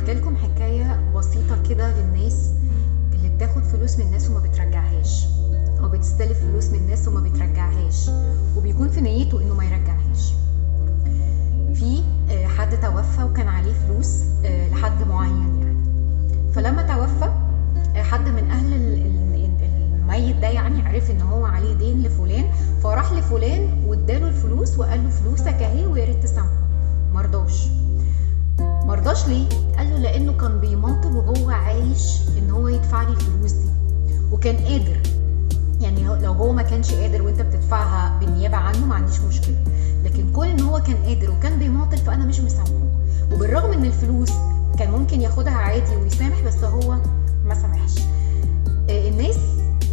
هحكي لكم حكاية بسيطة كده للناس اللي بتاخد فلوس من الناس وما بترجعهاش، او بتستلف فلوس من الناس وما بترجعهاش، وبيكون في نيته انه ما يرجعهاش. في حد توفى وكان عليه فلوس لحد معين يعني، فلما توفى حد من اهل الميت ده يعني عرف ان هو عليه دين لفلان، فراح لفلان واداله الفلوس وقال له فلوسك اهي ويا ريت تسامحه. مرضاش ليه؟ قال له لانه كان بيماطل وهو عايش ان هو يدفع لي الفلوس دي، وكان قادر. يعني لو هو ما كانش قادر وانت بتدفعها بالنيابه عنه ما عنديش مشكله، لكن كون ان هو كان قادر وكان بيماطل فانا مش مسامحه. وبالرغم ان الفلوس كان ممكن ياخدها عادي ويسامح، بس هو ما سامحش. الناس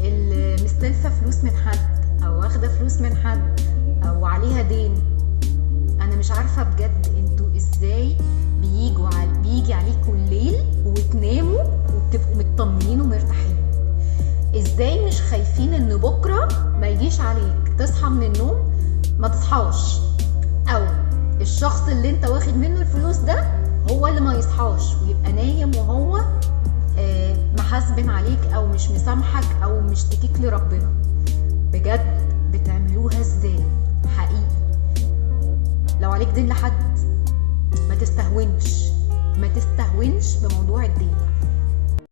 اللي مستلفه فلوس من حد او واخده فلوس من حد او عليها دين، انا مش عارفه بجد انتوا ازاي بيجي عليكم الليل وتناموا وبتبقوا مطمنين ومرتاحين. ازاي مش خايفين ان بكره ما يجيش عليك تصحى من النوم ما تصحاش، او الشخص اللي انت واخد منه الفلوس ده هو اللي ما يصحاش ويبقى نايم وهو محاسبن عليك او مش مسامحك او مشتكيك لربنا. بجد بتعملوها ازاي؟ حقيقي لو عليك دين لحد ما تستهونش بموضوع الدين.